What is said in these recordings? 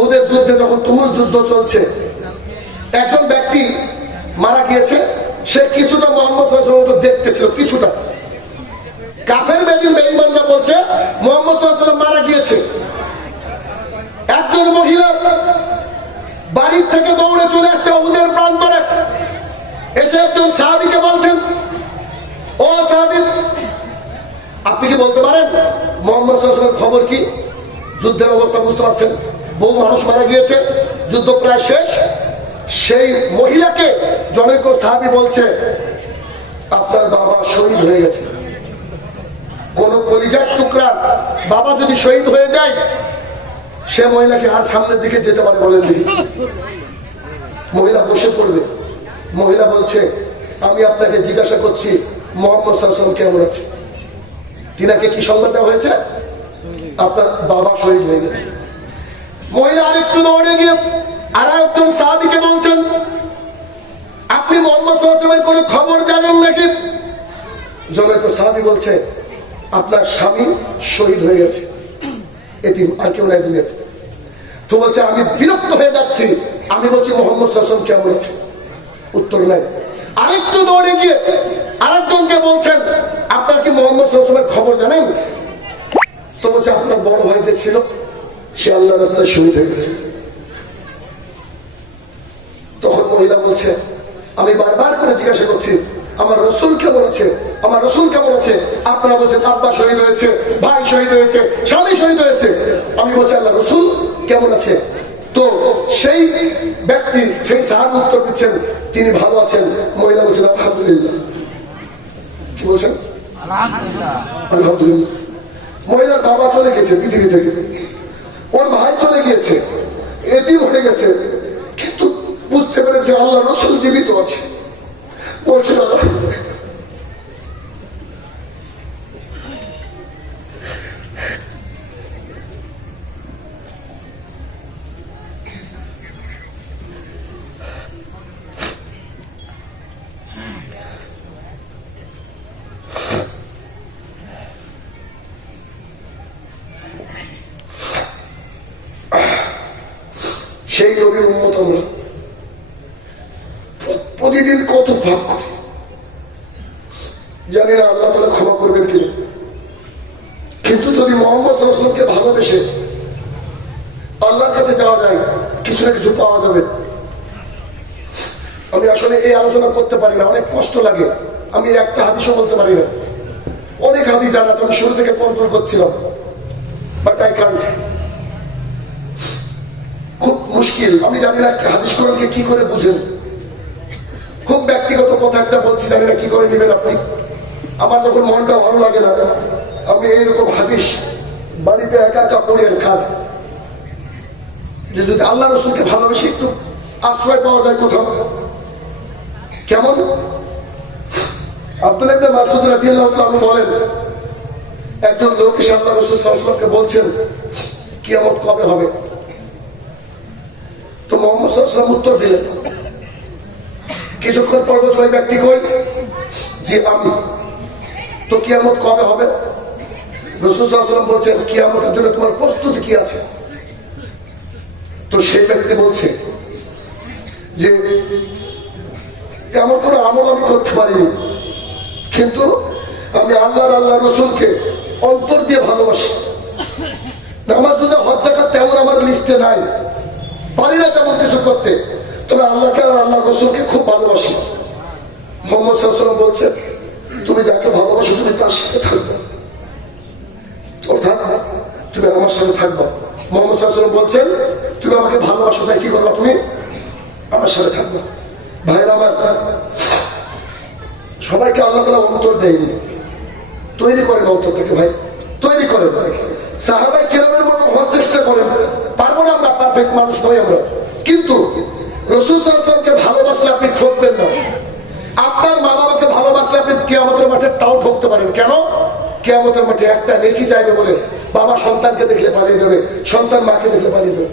ওদের যুদ্ধে যখন তুমুল যুদ্ধ চলছে, একজন ব্যক্তি মারা গিয়েছে, সে কিছুটা মোহাম্মদ দেখতেছিল, কিছুটা। বলছে, মোহাম্মদ মারা গিয়েছে। একজন মহিলা বাড়ির থেকে দৌড়ে চলে আসছে ওদের প্রান্তরে। এসে একজন সাহাবিকে বলছেন, ও সাহাবি, আপনি কি বলতে পারেন, মোহাম্মদ খবর কি? যুদ্ধের অবস্থা বুঝতে পারছেন? বহু মানুষ মারা গিয়েছে, যুদ্ধ প্রায় শেষ। সেই মহিলাকে জনৈক সাহাবি বলছে, আপনার বাবা শহীদ হয়ে গেছে। কোন কলিজার টুকরা বাবা যদি শহীদ হয়ে যায়, সে মহিলাকে আর সামনের দিকে যেতে পারে বলেন মহিলা বসে পড়বে। মহিলা বলছে, আমি আপনাকে জিজ্ঞাসা করছি, মোহাম্মদ কেমন আছে? তিনাকে কি সংবাদ দেওয়া হয়েছে? আপনার বাবা শহীদ হয়ে গেছে। মহিলা আরেকটু দৌড়ে গিয়ে আর একজন সাহাবিকে বলছেন, আপনি মোহাম্মদ সাল্লামের খবর জানেন নাকি? জনৈক সাহাবি বলছে আপনার স্বামী শহীদ হয়ে গেছে। এতিম, আর কেউ নাই দুনিয়াতে। তো বলছে, আমি বিরক্ত হয়ে যাচ্ছি। আমি বলছি, মোহাম্মদ সাসম কেমন আছে? উত্তর নাই। আরেকটু দৌড়ে গিয়ে আরেকজনকে বলছেন, আপনার কি মোহাম্মদ সাসমের খবর জানেন? তো বলছে, আপনার বড় ভাই যে ছিল, সে আল্লাহ রাস্তায় শহীদ হয়ে গেছে। তখন মহিলা বলছে, আমি বারবার করে জিজ্ঞাসা করছি আমার রসুল কেমন আছে আমার রসুল কেমন আছে আপনারা বলছেন আব্বা শহীদ হয়েছে, ভাই শহীদ হয়েছে, স্বামী শহীদ হয়েছে। আমি বলছি, আল্লাহ রসুল কেমন আছে? তো সেই ব্যক্তি, সেই সাহাবি উত্তর দিচ্ছেন, তিনি ভালো আছেন। মহিলা বলছেন, আলহামদুলিল্লাহ। কি বলছেন? আলহামদুলিল্লাহ। মহিলার বাবা চলে গেছে পৃথিবী থেকে। ওর ভাই চলে গিয়েছে। এদিন হয়ে গেছে। কিন্তু বুঝতে পেরেছে আল্লাহ রসুল জীবিত আছে। বলছিল সেই নবীর উন্মত আমরা প্রতিদিন কত ভাব জানি না আল্লাহ তালা ক্ষমা করবেন কিনা। কিন্তু যদি মোহাম্মদ সাল্লামকে ভালোবেসে আল্লাহর কাছে যাওয়া যায়, কিছু না কিছু পাওয়া যাবে। আমি আসলে এই আলোচনা করতে পারি না, অনেক কষ্ট লাগে। আমি একটা হাদিসও বলতে পারি না। অনেক হাদিস জানা আছে, আমি শুরু থেকে কন্ট্রোল করছিলাম। বাট আই কান্ট খুব মুশকিল। আমি জানি না হাদিস কোরআনকে কি করে বুঝেন। খুব ব্যক্তিগত কথা একটা বলছি, জানি না কি করে নেবেন আপনি। আমার যখন মনটা ভালো লাগে না আমি এইরকম হাদিস বাড়িতে একা একা পড়ি খাদ। যে যদি আল্লাহ রসুলকে ভালোবেসে একটু আশ্রয় পাওয়া যায় কোথাও। কেমন? আব্দুল ইবনে মাসুদ রাদিয়াল্লাহু তাআলা বলেন, একজন লোক এসে আল্লাহ রসুল সাল্লাল্লাহু বলছেন, কিয়ামত কবে হবে? তো মোহাম্মদ সাল্লাল্লাহু উত্তর দিলেন, কিছুক্ষণ পর ওই ব্যক্তি কই? যে আমি। তো কিয়ামত কবে হবে? রসুলাম বলছেন, কিয়ামতের জন্য তোমার প্রস্তুতি কি আছে? তো সেই ব্যক্তি বলছে যে এমন কোনো আমল আমি করতে পারিনি, কিন্তু আমি আল্লাহর আল্লাহ রসুলকে অন্তর দিয়ে ভালোবাসি। নামাজ রোজা হজ্জাকাত তেমন আমার লিস্টে নাই। পারি না তেমন কিছু করতে। তবে আল্লাহকে আর আল্লাহ রসুলকে খুব ভালোবাসি। মোহাম্মদ বলছেন তুমি যাকে ভালোবাসো, তুমি তার সাথে থাকবে। অর্থাৎ তুমি আমার সাথে থাকবা। মোহাম্মদ বলছেন, তুমি আমাকে ভালোবাসো, তাই কি করবা তুমি? আমার সাথে থাকবা। ভাইরা আমার, সবাইকে আল্লাহ তালা অন্তর দেয়নি। তৈরি করেন অন্তর থেকে ভাই, তৈরি করেন। সাহাবাই কেরামের মতো হওয়ার চেষ্টা করেন। পারব না আমরা পারফেক্ট মানুষ নই আমরা। কিন্তু রসুল সাল্লামকে ভালোবাসলে আপনি ঠকবেন না। আপনার মা বাবাকে ভালোবাসলে আপনি কে আমাদের মাঠে তাও ঠকতে পারেন কেন? কেয়ামতের মাঠে একটা নেকি চাইবে বলে বাবা সন্তানকে দেখলে পালিয়ে যাবে, সন্তান মাকে দেখলে পালিয়ে যাবে।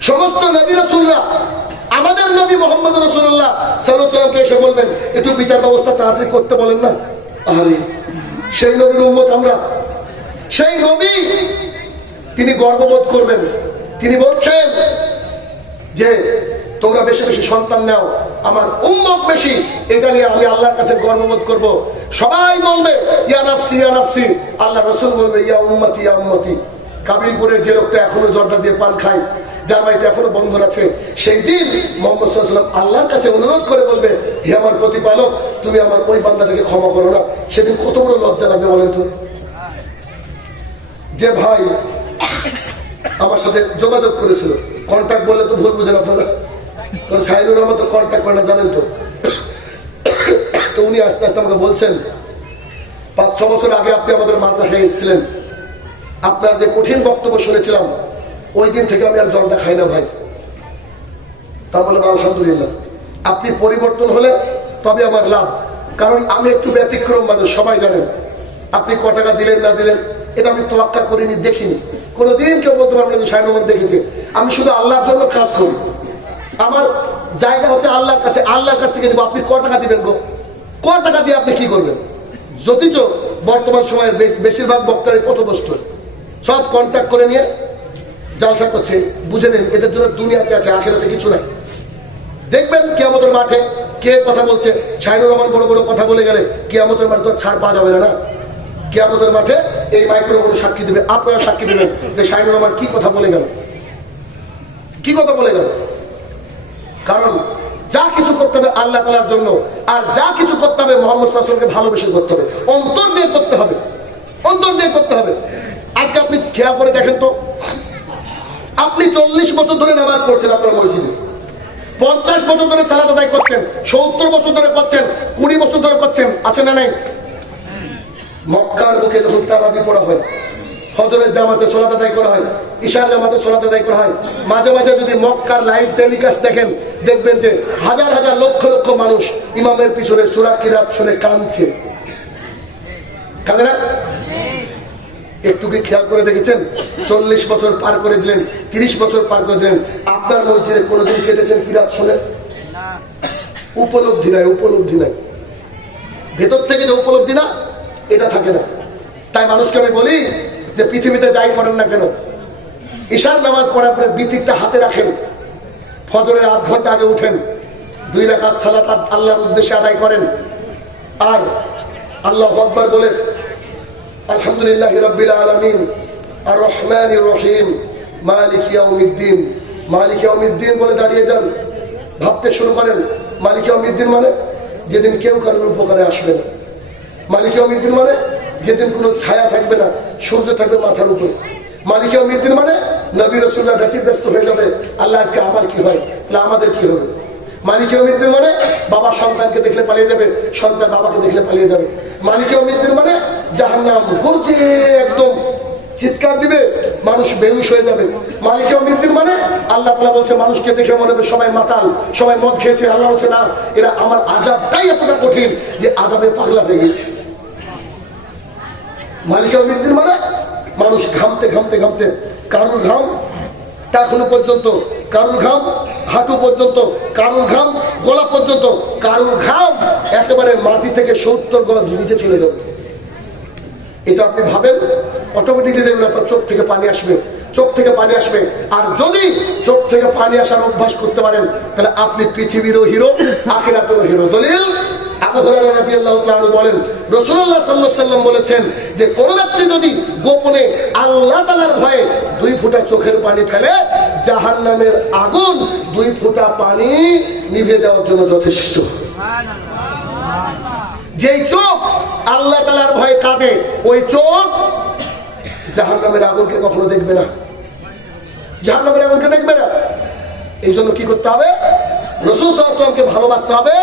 সমস্ত নবী রসুলরা, আমাদের নবী মোহাম্মদ রসুল্লাহ সাল্লামকে এসে বলবেন, একটু বিচার ব্যবস্থা তাড়াতাড়ি করতে বলেন না? আরে সেই নবীর উম্মত আমরা। সেই নবী, তিনি গর্ববোধ করবেন। তিনি বলছেন যে তোমরা বেশি বেশি সন্তান নাও। আমার উম্মত বেশি। এটা নিয়ে আমি আল্লাহর কাছে গর্ববোধ করব। সবাই বলবে, ইয়া নাফসি ইয়া নাফসি। আল্লাহ রসুল বলবে, ইয়া উম্মতি ইয়া উম্মতি। কাবিলপুরের যে লোকটা এখনও জর্দা দিয়ে পান খায়, যার বাড়িতে এখনও বন্ধন আছে, সেই দিন আল্লাহর কাছে অনুরোধ করে বলবে, হে আমার প্রতিপালক, তুমি আমার ওই বান্দাটাকে ক্ষমা করো না। সেদিন কত বড় লজ্জা লাগবে বলেন তো? যে ভাই আমার সাথে যোগাযোগ করেছিল। কন্ট্যাক্ট বললে তো ভুল বুঝেন আপনারা। রহমান তো কন্ট্যাক্ট করে না জানেন তো। তো উনি আস্তে আস্তে আমাকে বলছেন, পাঁচ, ছ বছর আগে আপনি আমাদের মাদ্রাসায় এসেছিলেন। আপনার যে কঠিন বক্তব্য শুনেছিলাম, ওই দিন থেকে আমি আর জলটা খাই না ভাই। তা বললাম আলহামদুলিল্লাহ। আপনি পরিবর্তন হলে তবে আমার লাভ। কারণ আমি একটু ব্যতিক্রম মানুষ, সবাই জানেন। আপনি ক টাকা দিলেন, না দিলেন, এটা আমি তোয়াক্কা করিনি, দেখিনি। কোনোদিন কেউ বলতে পারবেন না যে সাইনমান দেখেছে। আমি শুধু আল্লাহর জন্য কাজ করি। আমার জায়গা হচ্ছে আল্লাহর কাছে, আল্লাহর কাছ থেকে দিব আপনি ক টাকা দিবেন গো? ক টাকা দিয়ে আপনি কি করবেন? যদিচ বর্তমান সময়ের বেশিরভাগ বক্তারই পথবস্তু সব কন্ট্যাক্ট করে নিয়ে জালসা করছে, বুঝে নেন, এদের জন্য দুনিয়াতে আছে, আখেরাতে কিছু নাই। দেখবেন কিয়ামতের মাঠে কে কথা বলছে, শাহিনুর রহমান বড় বড় কথা বলে গেলে কিয়ামতের মাঠে তো ছাড় পাওয়া যাবে না না? কিয়ামতের মাঠে এই মাইক্রোফোন সাক্ষী দেবে, আপনারা সাক্ষী দেবেন যে শাহিনুর রহমান কি কথা বলে গেল? কি কথা বলে গেল? কারণ যা কিছু করতে হবে আল্লাহ তালার জন্য, আর যা কিছু করতে হবে মোহাম্মদ সাল্লামকে ভালোবেসে করতে হবে। অন্তর দিয়ে করতে হবে। অন্তর দিয়ে করতে হবে। আজকে আপনি খেয়াল করে দেখেন তো। আপনি চল্লিশ বছর ধরে নামাজ পড়ছেন আপনার মসজিদে। পঞ্চাশ বছর ধরে সালাদ আদায় করছেন, সত্তর বছর ধরে করছেন, কুড়ি বছর ধরে করছেন, আছে না নাই? মক্কার বুকে যখন তারাবি পড়া হয় হজরের জামাতে সোলাত আদায় করা হয়, ঈশার জামাতে সোলাত আদায় করা হয়। মাঝে মাঝে যদি মক্কার লাইভ টেলিকাস্ট দেখেন, দেখবেন যে হাজার হাজার লক্ষ লক্ষ মানুষ ইমামের পিছনে সুরা কিরাত শুনে কাঁদছে। কাঁদে না? খেয়াল করে দেখেছেন? চল্লিশ বছর পার করে দিলেন, তিরিশ বছর পার করে দিলেন, আপনার মসজিদে কোনোদিন কেটেছেন কিরাত শুনে? উপলব্ধি নাই উপলব্ধি নাই। ভেতর থেকে যে উপলব্ধি না, এটা থাকে না। তাই মানুষকে আমি বলি যে পৃথিবীতে যাই করেন না কেন? ঈশার নামাজ পড়ার পরে বিতিকটা হাতে রাখেন। ফজরের আধ ঘণ্টা আগে উঠেন। দুই রাকাত সালাত আল্লাহর উদ্দেশ্যে আদায় করেন। আর আল্লাহ আকবর বলে আলহামদুলিল্লাহ রব্বিল আলমিন আর রহমান রহিম, মালিক ইয়াউমিদ্দিন। মালিক ইয়াউমিদ্দিন বলে দাঁড়িয়ে যান। ভাবতে শুরু করেন, মালিক ইয়াউমিদ্দিন মানে? যেদিন কেউ কারোর উপকারে আসবে না। মালিক মানে? যেদিন কোনো ছায়া থাকবে না, সূর্য থাকবে মাথার উপর। মালিক ইয়াউমিদ্দিন মানে নবী রসুল্লাহ ব্যতিব্যস্ত হয়ে যাবে। আল্লাহ আজকে আমার কি হয় তাহলে আমাদের কি হবে? মালিক অমিদ্দিন মানে বাবা সন্তানকে দেখলে পালিয়ে যাবে, সন্তান বাবাকে দেখলে পালিয়ে যাবে। মালিক অমিদ্দিন মানে যাহার নাম গরজে একদম চিৎকার দিবে, মানুষ বেহুশ হয়ে যাবে। মালিক অমিদ্দিন মানে আল্লাহ তালা বলছে, মানুষকে দেখে মনে হবে সবাই মাতাল, সবাই মদ খেয়েছে। আল্লাহ বলছে, না, এরা আমার আজাবটাই এতটা কঠিন যে আজাবে পাগলা হয়ে গেছে মালিকা মৃত্যুর মানে মানুষ ঘামতে ঘামতে ঘামতে কারুর ঘাম টাকুনো পর্যন্ত, কারুর ঘাম হাঁটু পর্যন্ত, কারুর ঘাম গলা পর্যন্ত, কারুর ঘাম একেবারে মাটি থেকে সত্তর গজ নিচে চলে যাবে। এটা আপনি ভাবেন অটোমেটিকলি দেখবেন আপনার চোখ থেকে পানি আসবে, চোখ থেকে পানি আসবে। আর যদি চোখ থেকে পানি আসার অভ্যাস করতে পারেন, তাহলে আপনি পৃথিবীরও হিরো, আখিরাতেরও হিরো। দলিল বলেন ওয়াসাল্লাম বলেছেন যে, কোন ব্যক্তি যদি গোপনে আল্লাহ ভয়ে দুই ফোঁটা চোখের পানি ফেলে, জাহান্নামের আগুন দুই ফোঁটা পানি নিভে দেওয়ার জন্য যথেষ্ট। যেই চোখ আল্লাহ তালার ভয়ে কাঁদে, ওই চোখ জাহান নামের আগুনকে কখনো দেখবে না। জাহান নামের আগুনকে দেখবে না। এই জন্য কি করতে হবে? রসুল সাল্লামকে ভালোবাসতে হবে।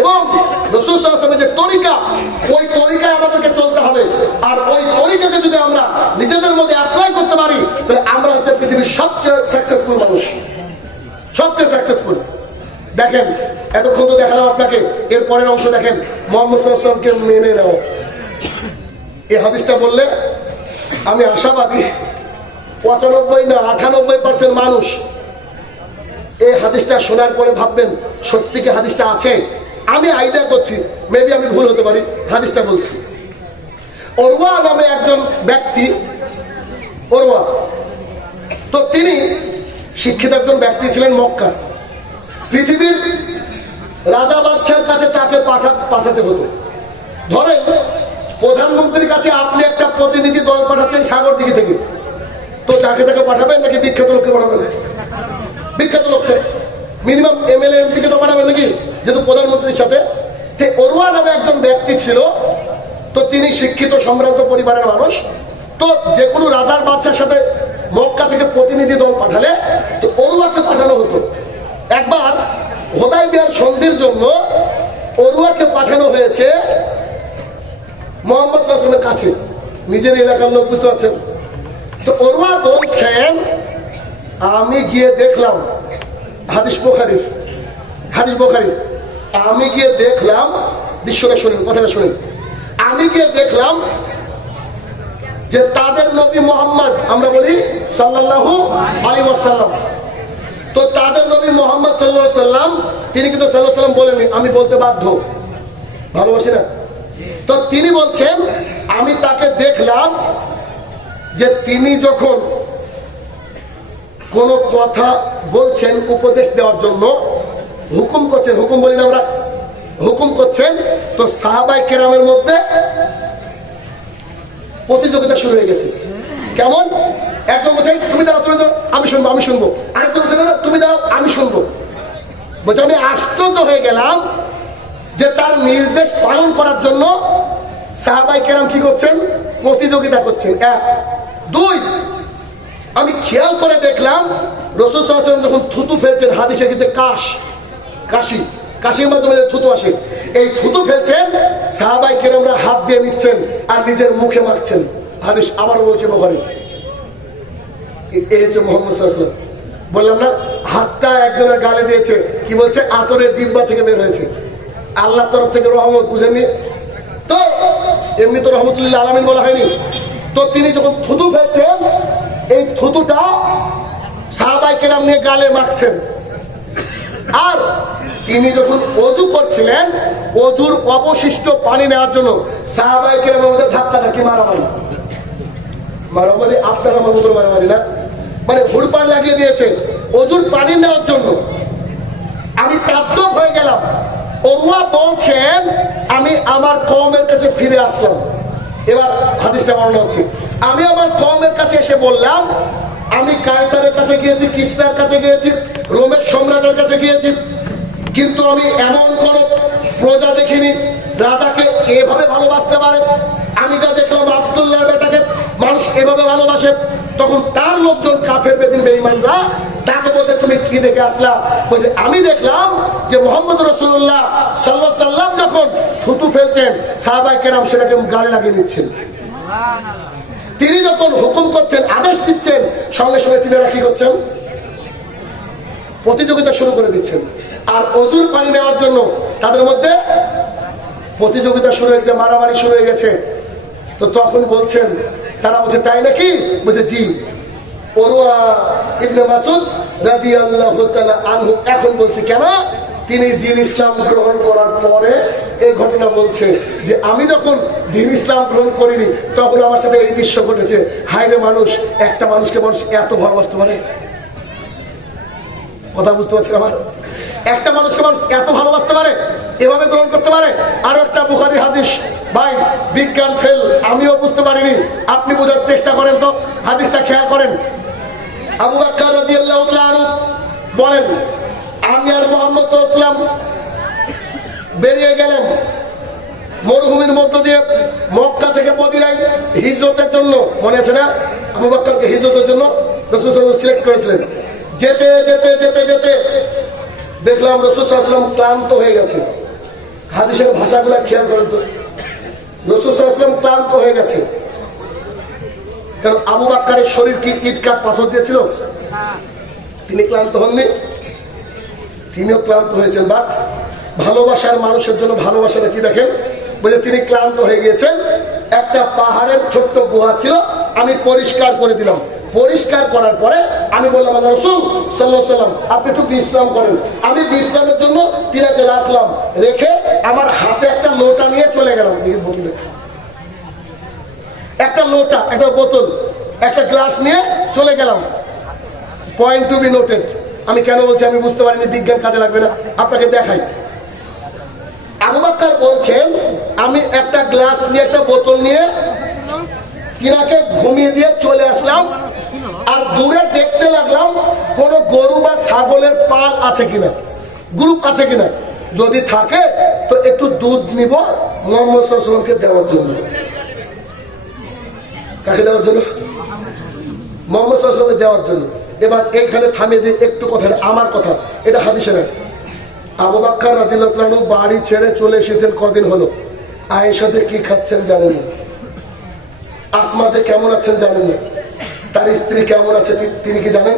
এবং রসুল সাল্লামের যে তরিকা, ওই তরিকায় আমাদেরকে চলতে হবে। আর ওই তরিকাকে যদি আমরা নিজেদের মধ্যে অ্যাপ্লাই করতে পারি, তাহলে আমরা হচ্ছে পৃথিবীর সবচেয়ে সাকসেসফুল মানুষ। সবচেয়ে সাকসেসফুল দেখেন, এতক্ষণ তো দেখালাম আপনাকে, এর পরের অংশ দেখেন, মোহাম্মদ সাল্লামকে মেনে নাও। এই হাদিসটা বললে, আমি আশাবাদী, পঁচানব্বই না আটানব্বই পার্সেন্ট মানুষ, এই হাদিসটা শোনার পরে ভাববেন, সত্যি কি হাদিসটা আছে? আমি আইডিয়া করছি মেবি আমি ভুল হতে পারি, হাদিসটা বলছি। অরুয়া নামে একজন ব্যক্তি, অরুয়া, তো তিনি শিক্ষিত একজন ব্যক্তি ছিলেন মক্কা পৃথিবীর রাজা বাদশার কাছে তাকে পাঠা, পাঠাতে হতো। ধরেন, প্রধানমন্ত্রীর কাছে আপনি একটা প্রতিনিধি দল পাঠাচ্ছেন সাগর দিকে থেকে। তো যাকে তাকে পাঠাবেন নাকি বিখ্যাত লোককে পাঠাবেন? বিখ্যাত লোককে। মিনিমাম এমএলএ এমপিকে তো পাঠাবেন নাকি? যেহেতু প্রধানমন্ত্রীর সাথে। তে অরুয়া নামে একজন ব্যক্তি ছিল, তো তিনি শিক্ষিত, সম্ভ্রান্ত পরিবারের মানুষ। তো যে কোনো রাজার বাচ্চার সাথে মক্কা থেকে প্রতিনিধি দল পাঠালে, তো অরুয়াকে পাঠানো হতো। একবার হোদাই বিহার সন্ধির জন্য অরুয়াকে পাঠানো হয়েছে মোহাম্মদ সাল্লামের কাছে। নিজের এলাকার লোক বুঝতে পারছেন? তো অরুয়া বলছেন, আমি গিয়ে দেখলাম হাদিস বোখারির, হাদিস বোখারি। আমি গিয়ে দেখলাম বিশ্বটা শুনেন, কথাটা শুনেন। আমি গিয়ে দেখলাম যে তাদের নবী মোহাম্মদ, আমরা বলি সাল্লাল্লাহু আলাইহি ওয়াসাল্লাম। তো তাদের নবী মোহাম্মদ আলাইহি সাল্লাম তিনি কিন্তু আলাইহি সাল্লাম বলেনি আমি বলতে বাধ্য। ভালোবাসি না? তো তিনি বলছেন, আমি তাকে দেখলাম যে তিনি যখন কোন কথা বলছেন, উপদেশ দেওয়ার জন্য হুকুম করছেন, হুকুম বলি না আমরা, হুকুম করছেন, তো সাহাবাই কেরামের মধ্যে প্রতিযোগিতা শুরু হয়ে গেছে। কেমন? একদম বলছেন, তুমি দাঁড়াও তুমি দাঁড়াও আমি শুনব আমি শুনব। আরেকজন বলছে না, তুমি দাঁড়াও, আমি শুনব। বলছে, আমি আশ্চর্য হয়ে গেলাম যে তার নির্দেশ পালন করার জন্য সাহাবাই কেরাম কি করছেন? প্রতিযোগিতা করছেন। এক। দুই আমি খেয়াল করে দেখলাম, রসুল যখন থুতু ফেলছেন, হাদিসে গেছে কাশ, কাশি, কাশির মাধ্যমে থুতু আসে। এই থুতু ফেলছেন, সাহাবাই কেরামরা হাত দিয়ে নিচ্ছেন আর নিজের মুখে মাখছেন। হাদিস আবার বলছে বখারি। এই হচ্ছে মোহাম্মদ সাল্লাল্লাহু বললাম না, হাতটা একজনের গালে দিয়েছে, কি বলছে? আতরের ডিব্বা থেকে বের হয়েছে। আল্লাহ তরফ থেকে রহমত বুঝেননি। তো, এমনি তো রহমতুল্লাহ আলমিন বলা হয়নি। তো তিনি যখন থুতু ফেলছেন এই থুতুটা সাহাবাই কেরাম নিয়ে গালে মাখছেন। আর তিনি যখন অজু করছিলেন, অজুর অবশিষ্ট পানি নেওয়ার জন্য সাহাবাই কেরামের মধ্যে ধাক্কা ধাক্কি মারামারি মারামারি আপনার আমার মতো মারামারি না? মানে হুড়পাড় লাগিয়ে দিয়েছে অজুর পানি নেওয়ার জন্য। আমি তাজ্জব হয়ে গেলাম। ওরা বলছেন, আমি আমার কমের কাছে ফিরে আসলাম। এবার হাদিসটা বর্ণনা হচ্ছে। আমি আমার কমের কাছে এসে বললাম, আমি কায়সারের কাছে গিয়েছি কৃষ্ণার কাছে গিয়েছি, রোমের সম্রাটের কাছে গিয়েছি, কিন্তু আমি এমন কোন প্রজা দেখিনি, রাজাকে এভাবে ভালোবাসতে পারে। আমি যা দেখলাম আবদুল্লাহর বেটাকে মানুষ এভাবে ভালোবাসে, তখন তার লোকজন কাফের বেদিন বেঈমানরা তাকে বলছে, তুমি কি দেখে আসলা? বলছে, আমি দেখলাম যে মোহাম্মদ রসুল্লাহ সাল্লাহ সাল্লাম যখন থুতু ফেলছেন সাহাবাই কেরাম সেটাকে গালে লাগিয়ে নিচ্ছেন তিনি যখন হুকুম করছেন, আদেশ দিচ্ছেন, সঙ্গে সঙ্গে তিনারা কি করছেন? প্রতিযোগিতা শুরু করে দিচ্ছেন। আর অজুর পানি নেওয়ার জন্য তাদের মধ্যে প্রতিযোগিতা শুরু হয়ে গেছে, মারামারি শুরু হয়ে গেছে। তো তখন বলছেন, তারা বলছে, তাই নাকি? বলছে, জি। ওরুয়া ইবনে মাসুদ রাদিয়াল্লাহু তাআলা আনহু এখন বলছে, কেন? তিনি দিন ইসলাম গ্রহণ করার পরে এই ঘটনা বলছে যে আমি যখন দিন ইসলাম গ্রহণ করিনি, তখন আমার সাথে এই দৃশ্য ঘটেছে। হাইরে মানুষ, একটা মানুষকে মানুষ এত ভালোবাসতে পারে? কথা বুঝতে পারছেন আমার? একটা মানুষকে মানুষ এত ভালোবাসতে পারে? এভাবে গ্রহণ করতে পারে? আরও একটা বুখারি হাদিস, ভাই, বিজ্ঞান ফেল, আমিও বুঝতে পারিনি। আপনি বোঝার চেষ্টা করেন তো, হাদিসটা খেয়াল করেন। আবু বাক্কার বলেন আমি আর মোহাম্মদ সাল্লাল্লাহু বেরিয়ে গেলেন মরুভূমির মধ্য দিয়ে মক্কা থেকে মদিনায় হিজরতের জন্য মনে আছে না? আবু বাক্কারকে হিজরতের জন্য রসুল সিলেক্ট করেছিলেন। যেতে যেতে যেতে যেতে দেখলাম রসুল সাল্লাম ক্লান্ত হয়ে গেছে। হাদিসের ভাষাগুলো খেয়াল করেন তো। রসুল সাল্লাম ক্লান্ত হয়ে গেছে। কারণ আবু বাক্কারের শরীর কি ইট কাঠ পাথর দিয়েছিল? তিনি ক্লান্ত হননি। তিনিও ক্লান্ত হয়েছেন বাট ভালোবাসার মানুষের জন্য ভালোবাসাটা কি দেখেন? বলে তিনি ক্লান্ত হয়ে গিয়েছেন, একটা পাহাড়ের ছোট্ট গুহা ছিল, আমি পরিষ্কার করে দিলাম। পরিষ্কার করার পরে আমি বললাম, আল্লাহ রসুল সাল্লাহ সাল্লাম আপনি একটু বিশ্রাম করেন। আমি বিশ্রামের জন্য তিনাকে রাখলাম, রেখে আমার হাতে একটা লোটা নিয়ে চলে গেলাম। বোতলে। একটা লোটা, একটা বোতল, একটা গ্লাস নিয়ে চলে গেলাম। পয়েন্ট টু বি নোটেড আমি কেন বলছি আমি বুঝতে পারিনি, বিজ্ঞান কাজে লাগবে না। আপনাকে দেখাই। আবু বাক্কার বলছেন, আমি একটা গ্লাস নিয়ে, একটা বোতল নিয়ে তিনাকে ঘুমিয়ে দিয়ে চলে আসলাম আর দূরে দেখতে লাগলাম কোন গরু বা ছাগলের পাল আছে কিনা, গ্রুপ আছে কিনা। যদি থাকে, তো একটু দুধ নিব মোহাম্মদ সাল্লামকে দেওয়ার জন্য। কাকে দেওয়ার জন্য? মোহাম্মদ দেওয়ার জন্য। এবার এইখানে থামিয়ে দিয়ে একটু কথা আমার কথা, এটা হাদিসে না আবু বাক্কার রাদিল্লাহু বাড়ি ছেড়ে চলে এসেছেন কদিন হলো? আয়েশাতে কি খাচ্ছেন জানেন না। আসমা যে কেমন আছেন জানেন না। তার স্ত্রী কেমন আছে তিনি কি জানেন?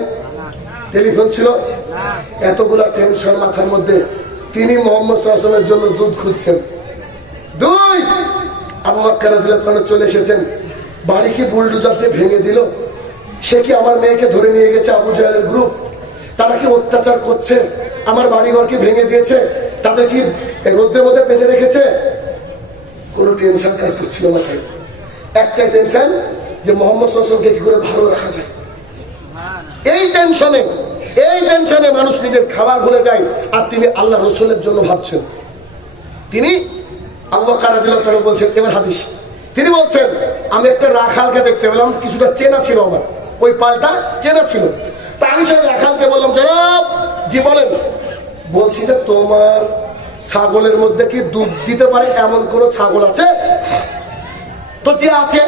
টেলিফোন ছিল? এতগুলা টেনশন মাথার মধ্যে তিনি মোহাম্মদ সাল্লামের জন্য দুধ খুঁজছেন। দুই আবু বাক্কার রাদিল্লাহু চলে এসেছেন। বাড়ি কি বুলডুজার ভেঙে দিল? সে কি আমার মেয়েকে ধরে নিয়ে গেছে আবু জাহেলের গ্রুপ তারা কি অত্যাচার করছে? আমার বাড়িঘরকে ভেঙে দিয়েছে? তাদের কি রোদ্রের মধ্যে বেঁধে রেখেছে? কোনো টেনশন কাজ করছিল মাথায়। একটাই টেনশন যে মোহাম্মদ সাল্লামকে কি করে ভালো রাখা যায়? এই টেনশনে এই টেনশনে মানুষ নিজের খাবার ভুলে যায়। আর তিনি আল্লাহ রসুলের জন্য ভাবছেন। তিনি বকর রাদিয়াল্লাহু তাআলা বলছেন, এবার হাদিস। তিনি বলছেন, আমি একটা রাখালকে দেখতে পেলাম, কিছুটা চেনা ছিল আমার। ওই পালটা চেনা ছিল। তা আমি সেই রাখালকে বললাম, জনাব, জি বলেন। বলছি যে, তোমার ছাগলের মধ্যে কি দুধ দিতে পারে? এমন কোন ছাগল আছে? তো যে আছে,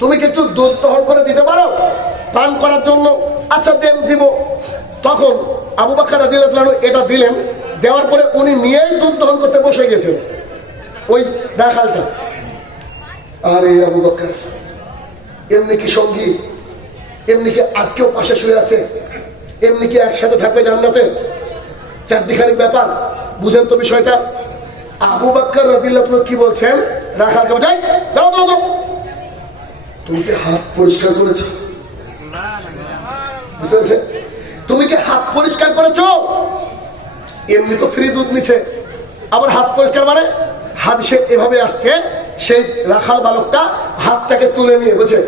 তুমি কি একটু দুধ দহন করে দিতে পারো? পান করার জন্য? আচ্ছা দেন, দিব। তখন আবু বাক্কার তাআলা এটা দিলেন। দেওয়ার পরে উনি নিয়েই দুধ দহন করতে বসে গেছেন, ওই দেখালটা আরে, আবু বাক্কার এমনি কি সঙ্গী? এমনি কি আজকেও পাশে শুয়ে আছে? এমনি কি একসাথে থাকবে জান্নাতে? চারদিখানিক ব্যাপার, বুঝেন তো বিষয়টা। আবু বাক্কার রাদিল্লাহ কি বলছেন? যাই দাঁড়াও দাঁড়াও দাঁড়াও। তুমি কি হাত পরিষ্কার করেছ? বুঝতে পেরেছেন? তুমি কি হাত পরিষ্কার করেছ? এমনি তো ফ্রি দুধ নিছে। আবার হাত পরিষ্কার মানে? হাত সে এভাবে আসছে, সেই রাখাল বালকটা হাতটাকে তুলে নিয়ে বুঝছে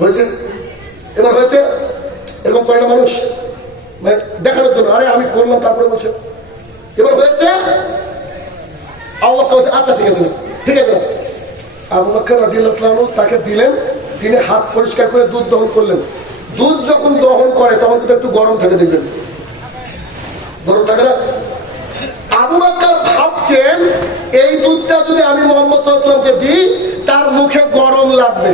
হয়েছে এবার হয়েছে, এরকম করে না মানুষ? মানে দেখানোর জন্য। আরে আমি করলাম, তারপরে বলছে। এবার হয়েছে বকর বলছে আচ্ছা ঠিক আছে ঠিক আছে। তাকে দিলেন, তিনি হাত পরিষ্কার করে দুধ দহন করলেন। দুধ যখন দহন করে, তখন কিন্তু একটু গরম থাকে, দেখবেন। গরম থাকে না? আবু বাক্কার ভাবছেন, এই দুধটা যদি আমি মোহাম্মদ সাল্লামকে দিই, তার মুখে গরম লাগবে।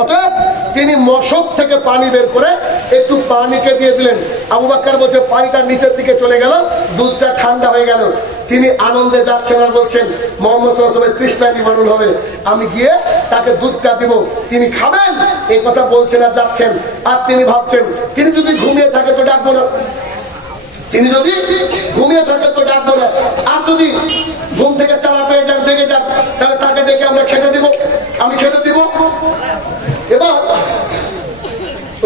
অতএব তিনি মশক থেকে পানি বের করে একটু পানিকে দিয়ে দিলেন। আবু বাক্কার বলছে, পানিটা নিচের দিকে চলে গেল, দুধটা ঠান্ডা হয়ে গেল। তিনি আনন্দে যাচ্ছেন আর বলছেন, মোহাম্মদ তৃষ্ণা নিবারণ হবে। আমি গিয়ে তাকে দুধটা দিব। তিনি খাবেন? এই কথা বলছেন আর যাচ্ছেন। আর তিনি ভাবছেন, তিনি যদি ঘুমিয়ে থাকে তো ডাকবো না। তিনি যদি ঘুমিয়ে থাকেন তো ডাকবো না। আর যদি ঘুম থেকে চালা পেয়ে যান, জেগে যান, তাহলে তাকে ডেকে আমরা খেতে দিব। আমি খেতে দিব। এবার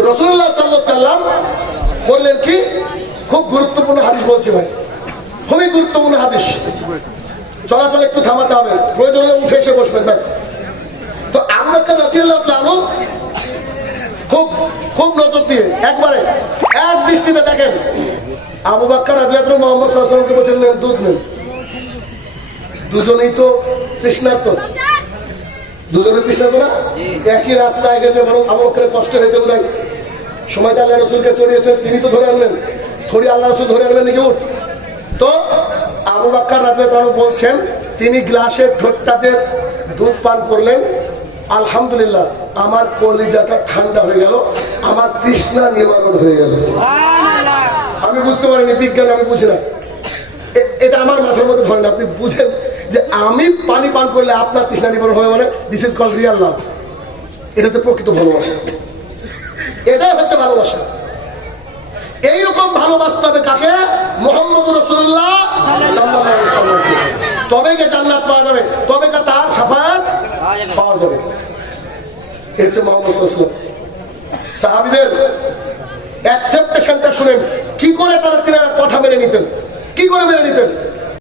রসুল্লাহ সাল্লাহ সাল্লাম বললেন কি? খুব গুরুত্বপূর্ণ হাদিস বলছি ভাই। খুবই গুরুত্বপূর্ণ হাদিস। চলাচল একটু থামাতে হবে। প্রয়োজন হলে উঠে এসে বসবেন, ব্যাস। তো আনহু খুব খুব নজর দিয়ে, একবারে, এক দৃষ্টিতে দেখেন। আবু বাক্কার রাজিয়াত মোহাম্মদ সাল্লামকে বলছেন, দুধ নেন। দুজনেই তো তৃষ্ণার্ত। দুজনে তৃষ্ণার্ত না একই রাস্তায় গেছে বরং আবু বাক্কারের কষ্ট হয়েছে বোধ হয় সময়টা আল্লাহ রসুলকে চড়িয়েছেন তিনি তো ধরে আনলেন। থরি আল্লাহ রসুল ধরে আনবেন নাকি উঠ? তো আবু বাক্কার রাজিয়াত বলছেন তিনি গ্লাসের ঠোঁটটাতে দুধ পান করলেন। আলহামদুলিল্লাহ আমার কলিজাটা ঠান্ডা হয়ে গেল আমার তৃষ্ণা নিবারণ হয়ে গেল। আমি বুঝতে পারিনি বিজ্ঞান আমি বুঝি না। এটা আমার মাথার মধ্যে ধরেন আপনি বুঝেন যে আমি পানি পান করলে আপনার তৃষ্ণা নিবারণ হবে মানে this is call real love এটা হচ্ছে প্রকৃত ভালোবাসা। এটাই হচ্ছে ভালোবাসা। এইরকম ভালোবাসতে হবে কাকে? মোহাম্মদ রসুল্লাহ তবে কে জান্নাত পাওয়া যাবে? তবে তার সাফায়াত পাওয়া যাবে? এর হচ্ছে মোহাম্মদ সাল্লাল্লাহু সাহাবিদের অ্যাকসেপ্টেশনটা শুনেন। কি করে তারা তিনারা কথা মেনে নিতেন? কি করে মেনে নিতেন?